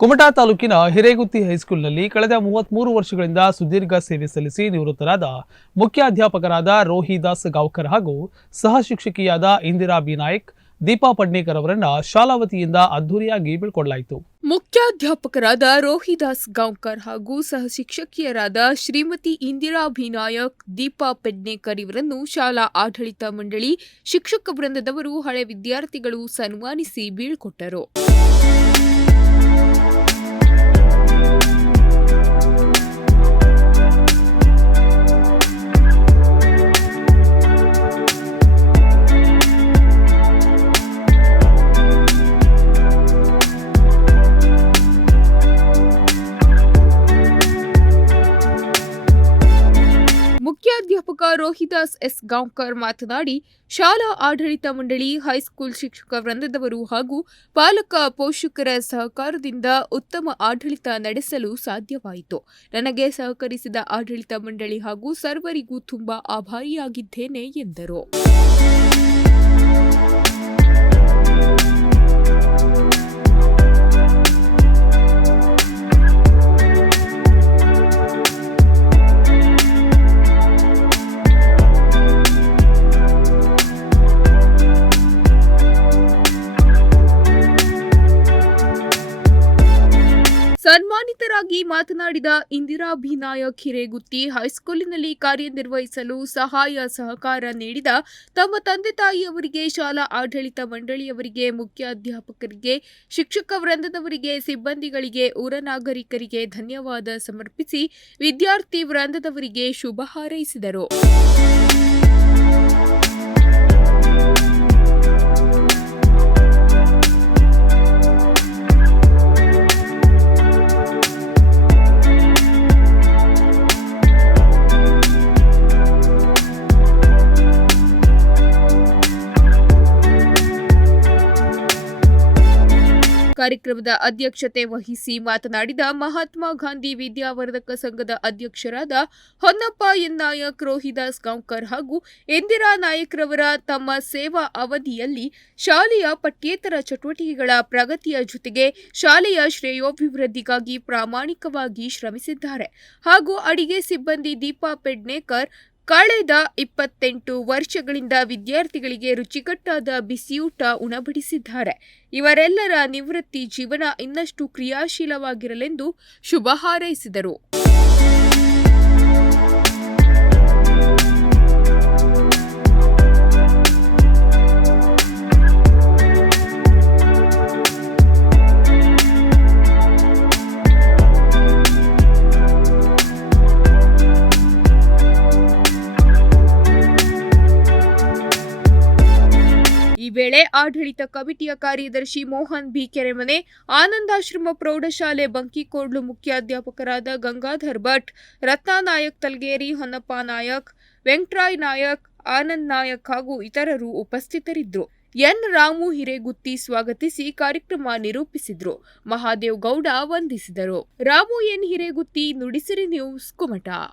ಕುಮಟಾ ತಾಲೂಕಿನ ಹಿರೇಗುತ್ತಿ ಹೈಸ್ಕೂಲ್ನಲ್ಲಿ ಕಳೆದ ಮೂವತ್ಮೂರು ವರ್ಷಗಳಿಂದ ಸುದೀರ್ಘ ಸೇವೆ ಸಲ್ಲಿಸಿ ನಿವೃತ್ತರಾದ ಮುಖ್ಯಾಧ್ಯಾಪಕರಾದ ರೋಹಿದಾಸ್ ಗಾವ್ಕರ್ ಹಾಗೂ ಸಹ ಶಿಕ್ಷಕಿಯಾದ ಇಂದಿರಾ ಬಿ ದೀಪಾ ಪಡ್ನೇಕರ್ ಅವರನ್ನ ಶಾಲಾ ವತಿಯಿಂದ ಅದ್ದೂರಿಯಾಗಿ ಬೀಳ್ಕೊಡಲಾಯಿತು. ಮುಖ್ಯಾಧ್ಯಾಪಕರಾದ ರೋಹಿದಾಸ್ ಗಾಂವ್ಕರ್ ಹಾಗೂ ಸಹ ಶಿಕ್ಷಕಿಯರಾದ ಶ್ರೀಮತಿ ಇಂದಿರಾ ಭಿನಾಯಕ್ ದೀಪಾ ಪೆಡ್ನೇಕರ್ ಇವರನ್ನು ಶಾಲಾ ಆಡಳಿತ ಮಂಡಳಿ ಶಿಕ್ಷಕ ವೃಂದದವರು ಹಳೆ ವಿದ್ಯಾರ್ಥಿಗಳು ಸನ್ಮಾನಿಸಿ ಬೀಳ್ಕೊಟ್ಟರು. ಮುಖ್ಯಾಧ್ಯಾಪಕ ರೋಹಿದಾಸ್ ಎಸ್ ಗಾಂವ್ಕರ್ ಮಾತನಾಡಿ, ಶಾಲಾ ಆಡಳಿತ ಮಂಡಳಿ, ಹೈಸ್ಕೂಲ್ ಶಿಕ್ಷಕ ವೃಂದದವರು ಹಾಗೂ ಪಾಲಕ ಪೋಷಕರ ಸಹಕಾರದಿಂದ ಉತ್ತಮ ಆಡಳಿತ ನಡೆಸಲು ಸಾಧ್ಯವಾಯಿತು. ನನಗೆ ಸಹಕರಿಸಿದ ಆಡಳಿತ ಮಂಡಳಿ ಹಾಗೂ ಸರ್ವರಿಗೂ ತುಂಬಾ ಆಭಾರಿಯಾಗಿದ್ದೇನೆ ಎಂದರು. ಸನ್ಮಾನಿತರಾಗಿ ಮಾತನಾಡಿದ ಇಂದಿರಾ ಭಿನಾಯಕ್ ಹಿರೇಗುತ್ತಿ ಹೈಸ್ಕೂಲಿನಲ್ಲಿ ಕಾರ್ಯನಿರ್ವಹಿಸಲು ಸಹಾಯ ಸಹಕಾರ ನೀಡಿದ ತಮ್ಮ ತಂದೆ ತಾಯಿಯವರಿಗೆ ಶಾಲಾ ಆಡಳಿತ ಮಂಡಳಿಯವರಿಗೆ ಮುಖ್ಯ ಅಧ್ಯಾಪಕರಿಗೆ ಶಿಕ್ಷಕ ವೃಂದದವರಿಗೆ, ಸಿಬ್ಬಂದಿಗಳಿಗೆ, ಊರ ನಾಗರಿಕರಿಗೆ ಧನ್ಯವಾದ ಸಮರ್ಪಿಸಿ ವಿದ್ಯಾರ್ಥಿ ವೃಂದದವರಿಗೆ ಶುಭ ಹಾರೈಸಿದರು. ಕಾರ್ಯಕ್ರಮದ ಅಧ್ಯಕ್ಷತೆ ವಹಿಸಿ ಮಾತನಾಡಿದ ಮಹಾತ್ಮ ಗಾಂಧಿ ವಿದ್ಯಾವರ್ಧಕ ಸಂಘದ ಅಧ್ಯಕ್ಷರಾದ ಹೊನ್ನಪ್ಪ ಎನ್ ನಾಯಕ್, ರೋಹಿದಾಸ್ ಗಾಂವ್ಕರ್ ಹಾಗೂ ಇಂದಿರಾ ನಾಯಕ್ ರವರ ತಮ್ಮ ಸೇವಾ ಅವಧಿಯಲ್ಲಿ ಶಾಲೆಯ ಪಠ್ಯೇತರ ಚಟುವಟಿಕೆಗಳ ಪ್ರಗತಿಯ ಜೊತೆಗೆ ಶಾಲೆಯ ಶ್ರೇಯೋಭಿವೃದ್ಧಿಗಾಗಿ ಪ್ರಾಮಾಣಿಕವಾಗಿ ಶ್ರಮಿಸಿದ್ದಾರೆ. ಹಾಗೂ ಅಡಿಗೆ ಸಿಬ್ಬಂದಿ ದೀಪಾ ಪೆಡ್ನೇಕರ್ ಕಳೆದ ಇಪ್ಪತ್ತೆಂಟು ವರ್ಷಗಳಿಂದ ವಿದ್ಯಾರ್ಥಿಗಳಿಗೆ ರುಚಿಕಟ್ಟಾದ ಬಿಸಿಯೂಟ ಉಣಬಡಿಸಿದ್ದಾರೆ. ಇವರೆಲ್ಲರ ನಿವೃತ್ತಿ ಜೀವನ ಇನ್ನಷ್ಟು ಕ್ರಿಯಾಶೀಲವಾಗಿರಲೆಂದು ಶುಭ ಹಾರೈಸಿದರು. ವೇಳೆ ಆಡಳಿತ ಕಮಿಟಿಯ ಕಾರ್ಯದರ್ಶಿ ಮೋಹನ್ ಬಿ ಕೆರೆಮನೆ, ಆನಂದಾಶ್ರಮ ಪ್ರೌಢಶಾಲೆ ಬಂಕಿಕೋಡ್ಲು ಮುಖ್ಯಾಧ್ಯಾಪಕರಾದ ಗಂಗಾಧರ್ ಭಟ್, ರತ್ನಾನಾಯಕ್ ತಲ್ಗೇರಿ, ಹೊನ್ನಪ್ಪ ನಾಯಕ್, ವೆಂಕಟ್ರಾಯ್ ನಾಯಕ್, ಆನಂದ್ ನಾಯಕ್ ಹಾಗೂ ಇತರರು ಉಪಸ್ಥಿತರಿದ್ದರು. ಎನ್ ರಾಮು ಹಿರೇಗುತ್ತಿ ಸ್ವಾಗತಿಸಿ ಕಾರ್ಯಕ್ರಮ ನಿರೂಪಿಸಿದ್ರು. ಮಹಾದೇವ್ ಗೌಡ ವಂದಿಸಿದರು. Ramu N Hiregutti Nudisiri news Kumta.